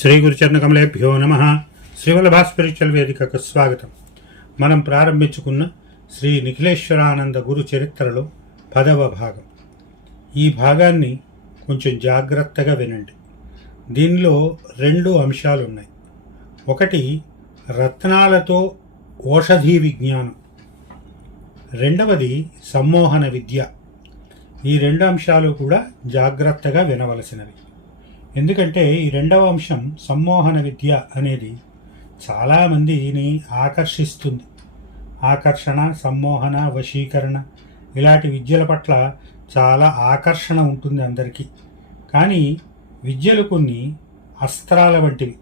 శ్రీ గురుచరణ కమలేభ్యో నమ. శ్రీవల్లభా స్పిరిచువల్ వేదికకు స్వాగతం. మనం ప్రారంభించుకున్న శ్రీ నిఖిలేశ్వరానంద గురు చరిత్రలో పదవ భాగం. ఈ భాగాన్ని కొంచెం జాగ్రత్తగా వినండి. దీనిలో రెండు అంశాలు ఉన్నాయి ఒకటి రత్నాలతో ఓషధీ విజ్ఞానం. రెండవది సమ్మోహన విద్య. ఈ రెండు అంశాలు కూడా జాగ్రత్తగా వినవలసినవి. ఎందుకంటే ఈ రెండవ అంశం సమ్మోహన విద్య అనేది చాలామందిని ఆకర్షిస్తుంది. ఆకర్షణ సమ్మోహన వశీకరణ ఇలాంటి విద్యల పట్ల చాలా ఆకర్షణ ఉంటుంది అందరికీ. కానీ విద్యలు కొన్ని అస్త్రాల వంటివి.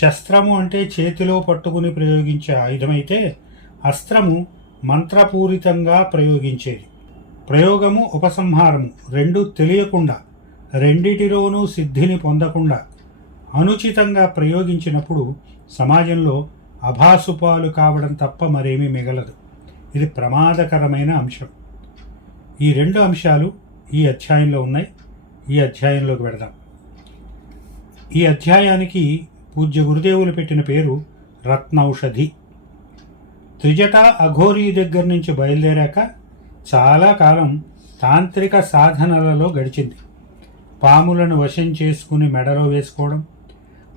శస్త్రము అంటే చేతిలో పట్టుకుని ప్రయోగించే ఆయుధమైతే అస్త్రము మంత్రపూరితంగా ప్రయోగించేది. ప్రయోగము ఉపసంహారము రెండు తెలియకుండా రెండిటిలోనూ సిద్ధిని పొందకుండా అనుచితంగా ప్రయోగించినప్పుడు సమాజంలో అభాసుపాలు కావడం తప్ప మరేమీ మిగలదు. ఇది ప్రమాదకరమైన అంశం. ఈ రెండు అంశాలు ఈ అధ్యాయంలో ఉన్నాయి. ఈ అధ్యాయంలోకి వెడదాం ఈ అధ్యాయానికి పూజ్య గురుదేవులు పెట్టిన పేరు రత్నౌషధి. త్రిజట అఘోరీ దగ్గర నుంచి బయలుదేరాక చాలా కాలం తాంత్రిక సాధనలలో గడిచింది. పాములను వశం చేసుకుని మెడలో వేసుకోవడం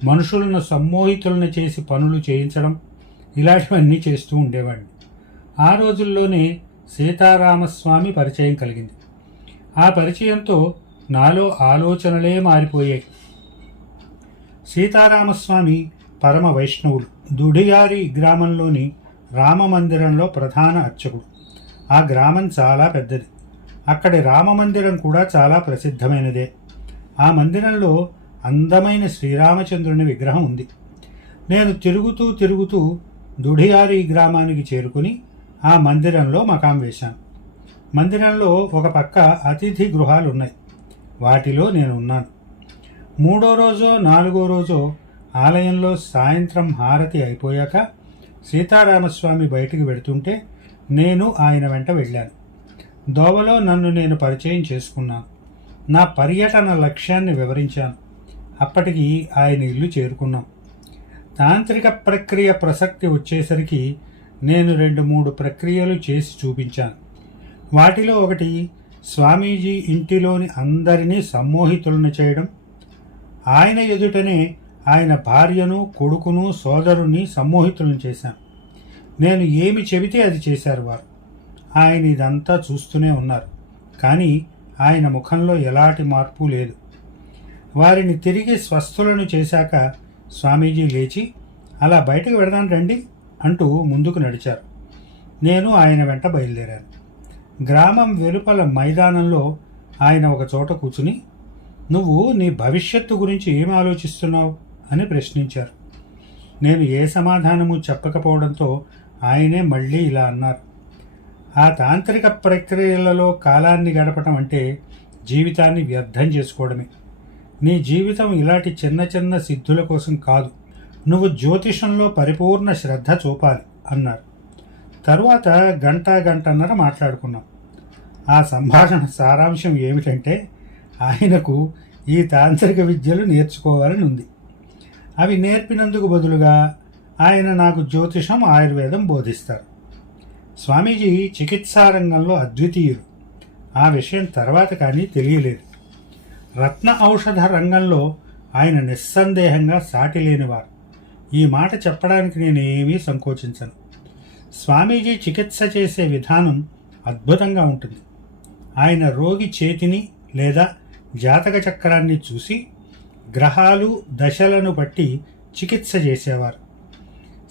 మనుషులను సమ్మోహితులను చేసి పనులు చేయించడం ఇలాంటివన్నీ చేస్తూ ఉండేవాడిని. ఆ రోజుల్లోనే సీతారామస్వామి పరిచయం కలిగింది. ఆ పరిచయంతో నాలో ఆలోచనలే మారిపోయాయి. సీతారామస్వామి పరమ వైష్ణవుడు దుడియారి గ్రామంలోని రామ మందిరంలో ప్రధాన అర్చకుడు. ఆ గ్రామం చాలా పెద్దది. అక్కడి రామ మందిరం కూడా చాలా ప్రసిద్ధమైనదే. ఆ మందిరంలో అందమైన శ్రీరామచంద్రుని విగ్రహం ఉంది. నేను తిరుగుతూ తిరుగుతూ దుఢియారి గ్రామానికి చేరుకుని ఆ మందిరంలో మకాం వేశాను మందిరంలో ఒక పక్క అతిథి గృహాలు ఉన్నాయి వాటిలో నేను ఉన్నాను. మూడో రోజో నాలుగో రోజో ఆలయంలో సాయంత్రం హారతి అయిపోయాక సీతారామస్వామి బయటికి వెడుతుంటే నేను ఆయన వెంట వెళ్ళాను. దోవలో నన్ను నేను పరిచయం చేసుకున్నాను. నా పర్యటన లక్ష్యాన్ని వివరించాను. అప్పటికి ఆయన ఇల్లు చేరుకున్నాం. తాంత్రిక ప్రక్రియ ప్రసక్తి వచ్చేసరికి నేను రెండు మూడు ప్రక్రియలు చేసి చూపించాను. వాటిలో ఒకటి స్వామీజీ ఇంటిలోని అందరినీ సమ్మోహితులను చేయడం. ఆయన ఎదుటనే ఆయన భార్యను కొడుకును సోదరుని సమ్మోహితులను చేశాను. నేను ఏమి చెబితే అది చేశారు వారు. ఆయన ఇదంతా చూస్తూనే ఉన్నారు. కానీ ఆయన ముఖంలో ఎలాంటి మార్పు లేదు. వారిని తిరిగి స్వస్థులను చేశాక స్వామీజీ లేచి అలా బయటకు వెడదాం రండి అంటూ ముందుకు నడిచారు. నేను ఆయన వెంట బయలుదేరాను. గ్రామం వెలుపల మైదానంలో ఆయన ఒక చోట కూర్చుని నువ్వు నీ భవిష్యత్తు గురించి ఏం ఆలోచిస్తున్నావు? అని ప్రశ్నించారు. నేను ఏ సమాధానము చెప్పకపోవడంతో ఆయనే మళ్ళీ ఇలా అన్నారు. ఆ తాంత్రిక ప్రక్రియలలో కాలాన్ని గడపటం అంటే జీవితాన్ని వ్యర్థం చేసుకోవడమే. నీ జీవితం ఇలాంటి చిన్న చిన్న సిద్ధుల కోసం కాదు. నువ్వు జ్యోతిషంలో పరిపూర్ణ శ్రద్ధ చూపాలి అన్నారు. తరువాత గంట గంటన్నర మాట్లాడుకున్నాం. ఆ సంభాషణ సారాంశం ఏమిటంటే ఆయనకు ఈ తాంత్రిక విద్యలు నేర్చుకోవాలని ఉంది. అవి నేర్పినందుకు బదులుగా ఆయన నాకు జ్యోతిషం ఆయుర్వేదం బోధిస్తారు. స్వామీజీ చికిత్సా రంగంలో అద్వితీయులు. ఆ విషయం తర్వాత కానీ తెలియలేదు. రత్న ఔషధ రంగంలో ఆయన నిస్సందేహంగా సాటి లేనివారు ఈ మాట చెప్పడానికి నేనేమీ సంకోచించను. స్వామీజీ చికిత్స చేసే విధానం అద్భుతంగా ఉంటుంది. ఆయన రోగి చేతిని లేదా జాతక చక్రాన్ని చూసి గ్రహాలు దశలను బట్టి చికిత్స చేసేవారు.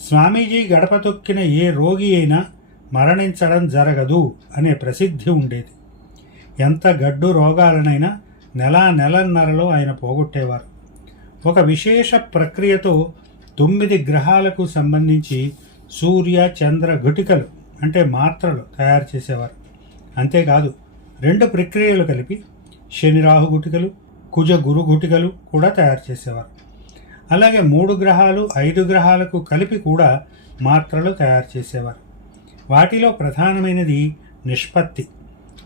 స్వామీజీ గడప తొక్కిన ఏ రోగి అయినా మరణించడం జరగదు అనే ప్రసిద్ధి ఉండేది. ఎంత గడ్డు రోగాలనైనా నెల నెలన్నరలో ఆయన పోగొట్టేవారు. ఒక విశేష ప్రక్రియతో తొమ్మిది గ్రహాలకు సంబంధించి సూర్య చంద్ర ఘటికలు అంటే మాత్రలు తయారు చేసేవారు. అంతేకాదు రెండు ప్రక్రియలు కలిపి శని రాహు గుటికలు కుజ గురు గుటికలు కూడా తయారు చేసేవారు. అలాగే మూడు గ్రహాలు ఐదు గ్రహాలకు కలిపి కూడా మాత్రలు తయారు చేసేవారు. వాటిలో ప్రధానమైనది నిష్పత్తి.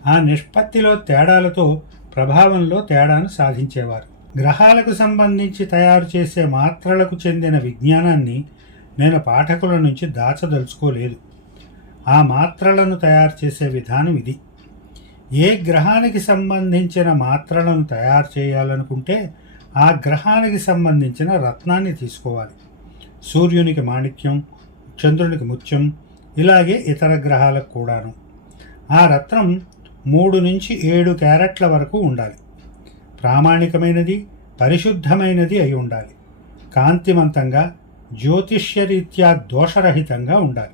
ఆ నిష్పత్తిలో తేడాలతో ప్రభావంలో తేడాను సాధించేవారు. గ్రహాలకు సంబంధించి తయారు చేసే మాత్రలకు చెందిన విజ్ఞానాన్ని నేను పాఠకుల నుంచి దాచదలుచుకోలేదు. ఆ మాత్రలను తయారు చేసే విధానం ఇది. ఏ గ్రహానికి సంబంధించిన మాత్రలను తయారు చేయాలనుకుంటే ఆ గ్రహానికి సంబంధించిన రత్నాన్ని తీసుకోవాలి. సూర్యునికి మాణిక్యం చంద్రునికి ముత్యం ఇలాగే ఇతర గ్రహాలకు కూడాను. ఆ రత్నం మూడు నుంచి ఏడు క్యారెట్ల వరకు ఉండాలి. ప్రామాణికమైనది పరిశుద్ధమైనది అయి ఉండాలి. కాంతివంతంగా జ్యోతిష్యరీత్యా దోషరహితంగా ఉండాలి.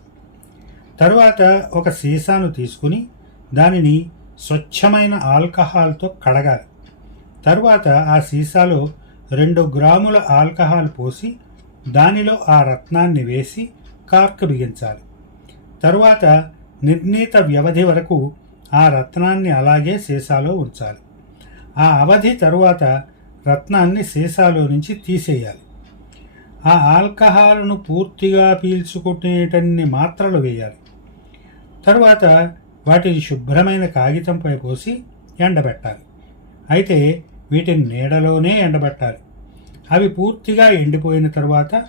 తరువాత ఒక సీసాను తీసుకుని దానిని స్వచ్ఛమైన ఆల్కహాల్తో కడగాలి. తరువాత ఆ సీసాలో రెండు గ్రాముల ఆల్కహాల్ పోసి దానిలో ఆ రత్నాన్ని వేసి కార్క్ బిగించాలి. తరువాత నిర్ణీత వ్యవధి వరకు ఆ రత్నాన్ని అలాగే సీసాలో ఉంచాలి. ఆ అవధి తరువాత రత్నాన్ని సీసాలో నుంచి తీసేయాలి. ఆ ఆల్కహాల్ను పూర్తిగా పీల్చుకునేటన్ని మాత్రలు వేయాలి. తరువాత వాటిని శుభ్రమైన కాగితంపై పోసి ఎండబెట్టాలి. అయితే వీటిని నీడలోనే ఎండబెట్టాలి. అవి పూర్తిగా ఎండిపోయిన తర్వాత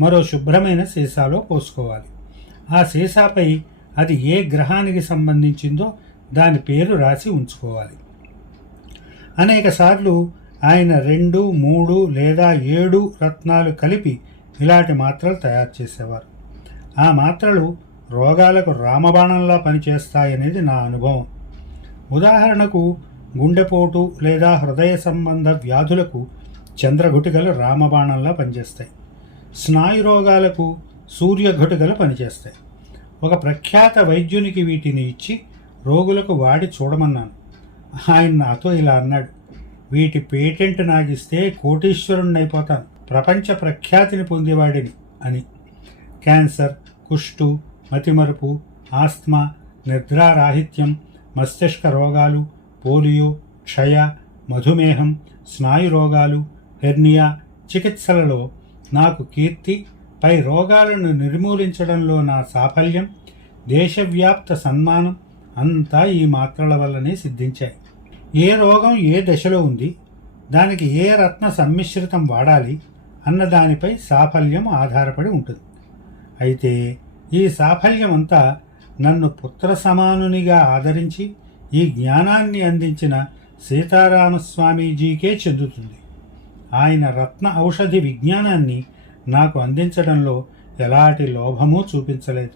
మరో శుభ్రమైన సీసాలో పోసుకోవాలి. ఆ సీసాపై అది ఏ గ్రహానికి సంబంధించిందో దాని పేరు రాసి ఉంచుకోవాలి. అనేకసార్లు ఆయన రెండు మూడు లేదా ఏడు రత్నాలు కలిపి ఇలాంటి మాత్రలు తయారు చేసేవారు. ఆ మాత్రలు రోగాలకు రామబాణంలా పనిచేస్తాయనేది నా అనుభవం. ఉదాహరణకు గుండెపోటు లేదా హృదయ సంబంధ వ్యాధులకు చంద్రగుటికలు రామబాణంలా పనిచేస్తాయి. స్నాయు రోగాలకు సూర్యఘటుకలు పనిచేస్తాయి. ఒక ప్రఖ్యాత వైద్యునికి వీటిని ఇచ్చి రోగులకు వాడి చూడమన్నాను. ఆయన నాతో ఇలా అన్నాడు. వీటి పేటెంట్ నాగిస్తే కోటీశ్వరుణ్ణి అయిపోతాను. ప్రపంచ ప్రఖ్యాతిని పొందేవాడిని అని. క్యాన్సర్ కుష్టు మతిమరుపు ఆస్మా నిద్రారాహిత్యం మస్తిష్క రోగాలు పోలియో క్షయ మధుమేహం స్నాయు రోగాలు హెర్నియా చికిత్సలలో నాకు కీర్తి పై రోగాలను నిర్మూలించడంలో నా సాఫల్యం దేశవ్యాప్త సన్మానం అంతా ఈ మాత్రల వల్లనే సిద్ధించాయి. ఏ రోగం ఏ దశలో ఉంది దానికి ఏ రత్న సమ్మిశ్రితం వాడాలి అన్న దానిపై సాఫల్యం ఆధారపడి ఉంటుంది. అయితే ఈ సాఫల్యం అంతా నన్ను పుత్ర సమానునిగా ఆదరించి ఈ జ్ఞానాన్ని అందించిన సీతారామస్వామీజీకే చెందుతుంది. ఆయన రత్న ఔషధి విజ్ఞానాన్ని నాకు అందించడంలో ఎలాంటి లోభమూ చూపించలేదు.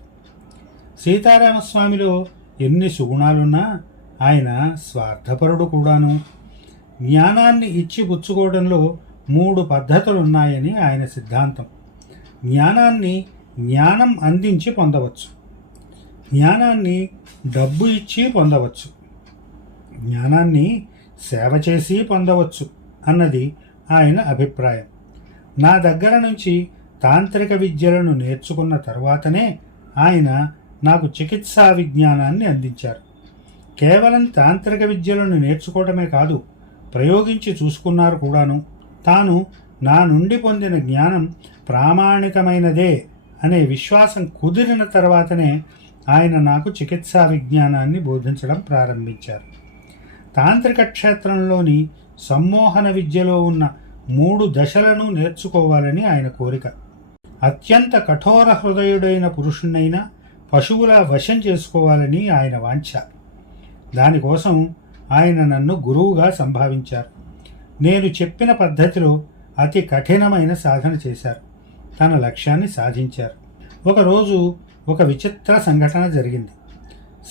సీతారామస్వామిలో ఎన్ని సుగుణాలున్నా ఆయన స్వార్థపరుడు కూడాను. జ్ఞానాన్ని ఇచ్చి పుచ్చుకోవడంలో మూడు పద్ధతులున్నాయని ఆయన సిద్ధాంతం. జ్ఞానాన్ని జ్ఞానం అందించి పొందవచ్చు. జ్ఞానాన్ని డబ్బు ఇచ్చి పొందవచ్చు. జ్ఞానాన్ని సేవ చేసి పొందవచ్చు అన్నది ఆయన అభిప్రాయం. నా దగ్గర నుంచి తాంత్రిక విద్యలను నేర్చుకున్న తర్వాతనే ఆయన నాకు చికిత్సా విజ్ఞానాన్ని అందించారు. కేవలం తాంత్రిక విద్యలను నేర్చుకోవటమే కాదు ప్రయోగించి చూసుకున్నారు కూడాను. తాను నా నుండి పొందిన జ్ఞానం ప్రామాణికమైనదే అనే విశ్వాసం కుదిరిన తర్వాతనే ఆయన నాకు చికిత్సా విజ్ఞానాన్ని బోధించడం ప్రారంభించారు. తాంత్రిక క్షేత్రంలోని సమ్మోహన విద్యలో ఉన్న మూడు దశలను నేర్చుకోవాలని ఆయన కోరిక. అత్యంత కఠోర హృదయుడైన పురుషుణ్ణైనా పశువులా వశం చేసుకోవాలని ఆయన వాంఛ. దానికోసం ఆయన నన్ను గురువుగా సంభావించారు. నేను చెప్పిన పద్ధతిలో అతి కఠినమైన సాధన చేశారు. తన లక్ష్యాన్ని సాధించారు. ఒకరోజు ఒక విచిత్ర సంఘటన జరిగింది.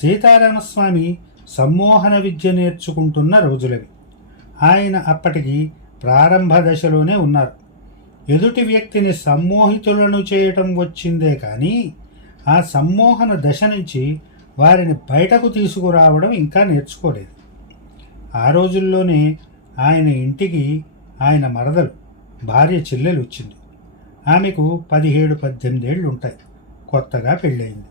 సీతారామస్వామి సమ్మోహన విద్య నేర్చుకుంటున్న రోజులవి. ఆయన అప్పటికి ప్రారంభ దశలోనే ఉన్నారు. ఎదుటి వ్యక్తిని సమ్మోహితులను చేయటం వచ్చిందే కానీ ఆ సమ్మోహన దశ నుంచి వారిని బయటకు తీసుకురావడం ఇంకా నేర్చుకోలేదు. ఆ రోజుల్లోనే ఆయన ఇంటికి ఆయన మరదలు భార్య చెల్లెలు వచ్చింది. ఆమెకు పదిహేడు పద్దెనిమిది ఏళ్ళు ఉంటాయి కొత్తగా పెళ్ళయింది.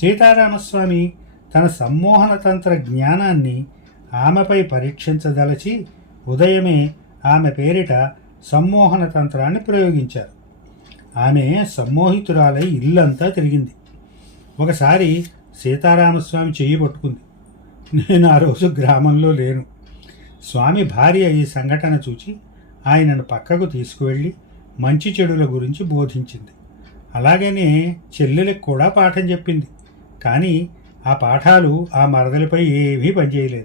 సీతారామస్వామి తన సమ్మోహన తంత్ర జ్ఞానాన్ని ఆమెపై పరీక్షించదలచి ఉదయమే ఆమె పేరిట సమ్మోహన తంత్రాన్ని ప్రయోగించారు. ఆమె సమ్మోహితురాలై ఇల్లంతా తిరిగింది. ఒకసారి సీతారామస్వామి చెయ్యి పట్టుకుంది. నేను ఆ రోజు గ్రామంలో లేను. స్వామి భార్య ఈ సంఘటన చూచి ఆయనను పక్కకు తీసుకువెళ్ళి మంచి చెడుల గురించి బోధించింది. అలాగనే చెల్లెలకు కూడా పాఠం చెప్పింది. కానీ ఆ పాఠాలు ఆ మరదలపై ఏమీ పనిచేయలేదు.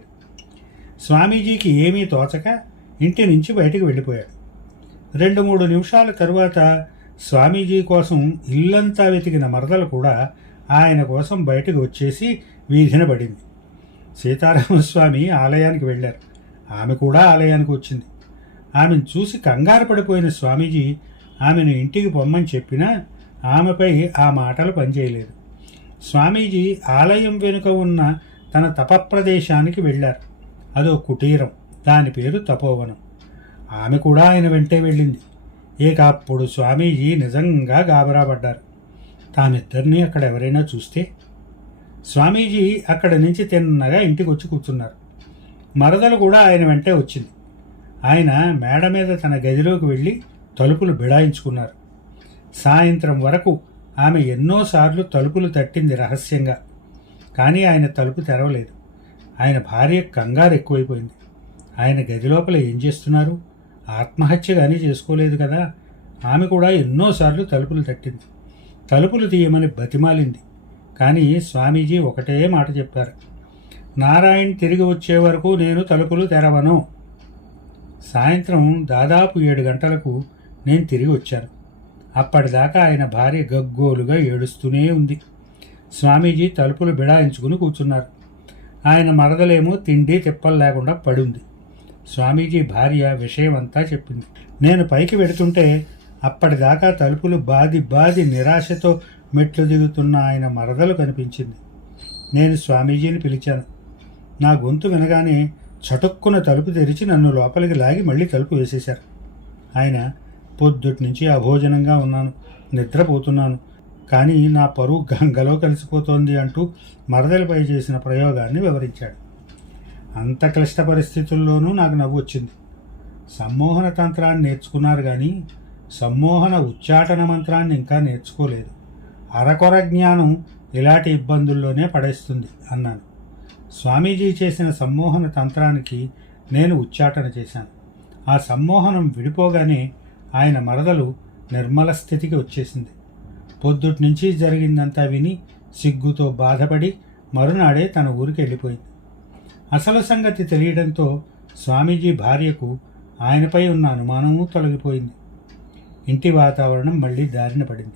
స్వామీజీకి ఏమీ తోచక ఇంటి నుంచి బయటికి వెళ్ళిపోయాడు. రెండు మూడు నిమిషాల తరువాత స్వామీజీ కోసం ఇల్లంతా వెతికిన మరదలు కూడా ఆయన కోసం బయటకు వచ్చేసి వీధిన పడింది. సీతారామస్వామి ఆలయానికి వెళ్ళారు. ఆమె కూడా ఆలయానికి వచ్చింది. ఆమెను చూసి కంగారు పడిపోయిన స్వామీజీ ఆమెను ఇంటికి పొమ్మని చెప్పినా ఆమెపై ఆ మాటలు పనిచేయలేదు. స్వామీజీ ఆలయం వెనుక ఉన్న తన తపప్రదేశానికి వెళ్ళారు. అదో కుటీరం. దాని పేరు తపోవనం. ఆమె కూడా ఆయన వెంటే వెళ్ళింది. ఇక అప్పుడు స్వామీజీ నిజంగా గాబరా పడ్డారు తామిద్దరినీ అక్కడ ఎవరైనా చూస్తే? స్వామీజీ అక్కడి నుంచి తిన్నగా ఇంటికి వచ్చి కూర్చున్నారు. మరదలు కూడా ఆయన వెంటే వచ్చింది. ఆయన మేడ మీద తన గదిలోకి వెళ్ళి తలుపులు బిడాయించుకున్నారు. సాయంత్రం వరకు ఆమె ఎన్నోసార్లు తలుపులు తట్టింది రహస్యంగా. కానీ ఆయన తలుపు తెరవలేదు. ఆయన భార్య కంగారు ఎక్కువైపోయింది ఆయన గది లోపల ఏం చేస్తున్నారు? ఆత్మహత్య కానీ చేసుకోలేదు కదా. ఆమె కూడా ఎన్నోసార్లు తలుపులు తట్టింది. తలుపులు తీయమని బతిమాలింది. కానీ స్వామీజీ ఒకటే మాట చెప్పారు. నారాయణ్ తిరిగి వచ్చే వరకు నేను తలుపులు తెరవను. సాయంత్రం దాదాపు ఏడు గంటలకు నేను తిరిగి వచ్చాను. అప్పటిదాకా ఆయన భార్య గగ్గోలుగా ఏడుస్తూనే ఉంది. స్వామీజీ తలుపులు బిడాయించుకుని కూర్చున్నారు. ఆయన మరదలేమో తిండి తిప్పలు లేకుండా పడుంది. స్వామీజీ భార్య విషయమంతా చెప్పింది. నేను పైకి వెడుతుంటే అప్పటిదాకా తలుపులు బాది బాది నిరాశతో మెట్లు దిగుతున్న ఆయన మరదలు కనిపించింది. నేను స్వామీజీని పిలిచాను. నా గొంతు వినగానే చటుక్కున తలుపు తెరిచి నన్ను లోపలికి లాగి మళ్ళీ తలుపు వేసేశారు. ఆయన పొద్దుటి నుంచి అభోజనంగా ఉన్నాను. నిద్రపోతున్నాను. కానీ నా పరువు గంగలో కలిసిపోతోంది అంటూ మరదలపై చేసిన ప్రయోగాన్ని వివరించాడు. అంత క్లిష్ట పరిస్థితుల్లోనూ నాకు నవ్వు వచ్చింది. సమ్మోహన తంత్రాన్ని నేర్చుకున్నారు కానీ సమ్మోహన ఉచ్చాటన మంత్రాన్ని ఇంకా నేర్చుకోలేదు. అరకొర జ్ఞానం ఇలాంటి ఇబ్బందుల్లోనే పడేస్తుంది అన్నాను. స్వామీజీ చేసిన సమ్మోహన తంత్రానికి నేను ఉచ్చాటన చేశాను. ఆ సమ్మోహనం విడిపోగానే ఆయన మరదలు నిర్మల స్థితికి వచ్చేసింది. పొద్దుటి నుంచి జరిగిందంతా విని సిగ్గుతో బాధపడి మరునాడే తన ఊరికి వెళ్ళిపోయింది. అసలు సంగతి తెలియడంతో స్వామీజీ భార్యకు ఆయనపై ఉన్న అనుమానము తొలగిపోయింది. ఇంటి వాతావరణం మళ్ళీ దారిన పడింది.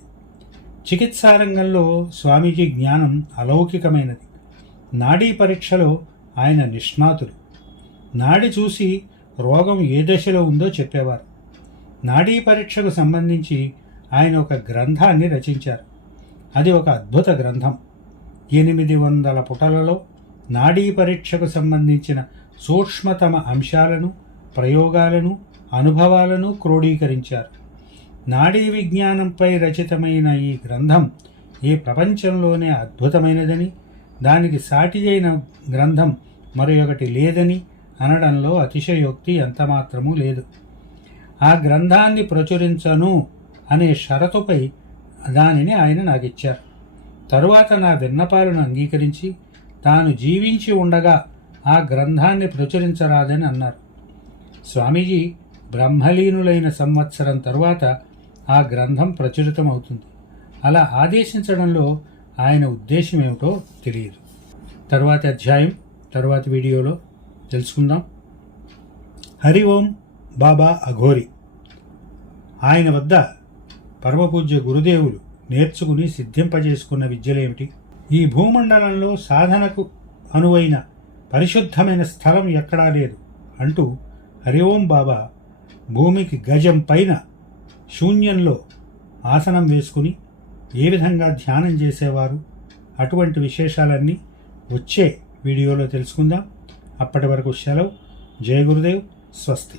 చికిత్సా రంగంలో స్వామీజీ జ్ఞానం అలౌకికమైనది. నాడీ పరీక్షలో ఆయన నిష్ణాతులు. నాడి చూసి రోగం ఏ దశలో ఉందో చెప్పేవారు. నాడీ పరీక్షకు సంబంధించి ఆయన ఒక గ్రంథాన్ని రచించారు. అది ఒక అద్భుత గ్రంథం. ఎనిమిది వందల పుటలలో నాడీ పరీక్షకు సంబంధించిన సూక్ష్మతమ అంశాలను ప్రయోగాలను అనుభవాలను క్రోడీకరించారు. నాడీ విజ్ఞానంపై రచితమైన ఈ గ్రంథం ఈ ప్రపంచంలోనే అద్భుతమైనదని దానికి సాటి అయిన గ్రంథం మరొకటి లేదని అనడంలో అతిశయోక్తి ఎంతమాత్రమూ లేదు. ఆ గ్రంథాన్ని ప్రచురించను అనే షరతుపై దానిని ఆయన నాకిచ్చారు తరువాత నా విన్నపాలను అంగీకరించి తాను జీవించి ఉండగా ఆ గ్రంథాన్ని ప్రచురించరాదని అన్నారు. స్వామీజీ బ్రహ్మలీనులైన సంవత్సరం తరువాత ఆ గ్రంథం ప్రచురితమవుతుంది. అలా ఆదేశించడంలో ఆయన ఉద్దేశం ఏమిటో తెలియదు. తరువాతి అధ్యాయం తరువాతి వీడియోలో తెలుసుకుందాం. హరి ఓం బాబా అఘోరి. ఆయన వద్ద పరమపూజ్య గురుదేవులు నేర్చుకుని సిద్ధింపజేసుకున్న విద్యలేమిటి? ఈ భూమండలంలో సాధనకు అనువైన పరిశుద్ధమైన స్థలం ఎక్కడా లేదు అంటూ హరి ఓం బాబా భూమికి గజం పైన శూన్యంలో ఆసనం వేసుకుని ఏ విధంగా ధ్యానం చేసేవారు అటువంటి విశేషాలన్నీ వచ్చే వీడియోలో తెలుసుకుందాం. అప్పటి వరకు సెలవు. జయ గురుదేవ్. స్వస్తి.